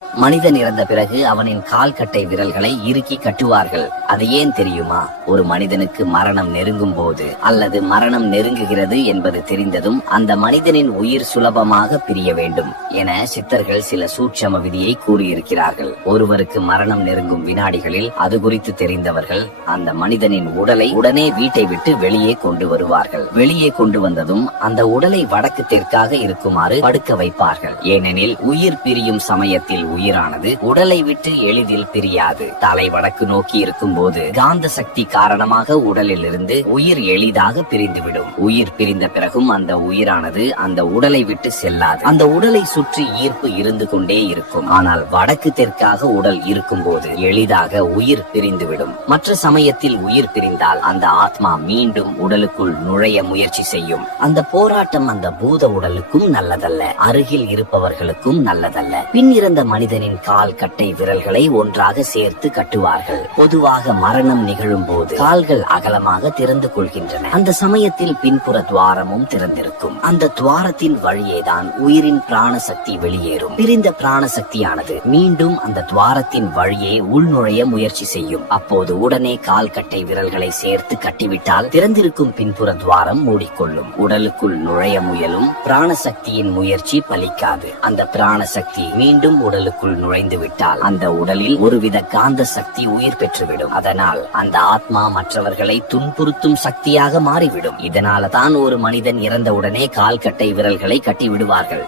Bye. மனிதன் இறந்த பிறகு அவனின் கால்கட்டை விரல்களை இறுக்கி கட்டுவார்கள். அது ஏன் தெரியுமா? ஒரு மனிதனுக்கு மரணம் நெருங்கும் போது அல்லது மரணம் நெருங்குகிறது என்பது தெரிந்ததும் அந்த மனிதனின் உயிர் சுலபமாக பிரிய வேண்டும் என சித்தர்கள் சில சூட்சம விதியை கூறியிருக்கிறார்கள். ஒருவருக்கு மரணம் நெருங்கும் வினாடிகளில் அது குறித்து தெரிந்தவர்கள் அந்த மனிதனின் உடலை உடனே வீட்டை விட்டு வெளியே கொண்டு வருவார்கள். வெளியே கொண்டு வந்ததும் அந்த உடலை வடக்கு தெற்காக இருக்குமாறு படுக்க வைப்பார்கள். ஏனெனில் உயிர் பிரியும் சமயத்தில் உயிர் உயிரானது உடலை விட்டு எளிதில் பிரியாது. தலை வடக்கு நோக்கி இருக்கும் போது காந்த சக்தி காரணமாக உடலில் இருந்து உயிர் எளிதாக பிரிந்துவிடும். உயிர் பிரிந்த பிறகும் அந்த உயிரானது அந்த உடலை விட்டு செல்லாது. அந்த உடலை சுற்றி ஈர்ப்பு இருந்து கொண்டே இருக்கும். ஆனால் வடக்கு தெற்காக உடல் இருக்கும் போது எளிதாக உயிர் பிரிந்துவிடும். மற்ற சமயத்தில் உயிர் பிரிந்தால் அந்த ஆத்மா மீண்டும் உடலுக்குள் நுழைய முயற்சி செய்யும். அந்த போராட்டம் அந்த பூத உடலுக்கும் நல்லதல்ல. அருகில் இருப்பவர்களுக்கும் நல்லதல்ல. பின் இறந்த மனிதனின் கால் கட்டை விரல்களை ஒன்றாக சேர்த்து கட்டுவார்கள். பொதுவாக மரணம் நிகழும் போது கால்கள் அகலமாக திறந்து கொள்கின்றன. அந்த சமயத்தில் பின்புற துவாரமும் திறந்திருக்கும். அந்த துவாரத்தின் வழியேதான் உயிரின் பிராண சக்தி வெளியேறும். பிரிந்த பிராண சக்தியானது மீண்டும் அந்த துவாரத்தின் வழியே உள்நுழைய முயற்சி செய்யும். அப்போது உடனே கால் கட்டை விரல்களை சேர்த்து கட்டிவிட்டால் திறந்திருக்கும் பின்புற துவாரம் மூடிக்கொள்ளும். உடலுக்குள் நுழைய முயலும் பிராண சக்தியின் முயற்சி பலிக்காது. அந்த பிராண சக்தி மீண்டும் உடலுக்குள் நுழைந்து விட்டால் அந்த உடலில் ஒருவித காந்த சக்தி உயிர் பெற்றுவிடும். அதனால் அந்த ஆத்மா மற்றவர்களை துன்புறுத்தும் சக்தியாக மாறிவிடும். இதனால தான் ஒரு மனிதன் இறந்தவுடனே கால்கட்டை விரல்களை கட்டி விடுவார்கள்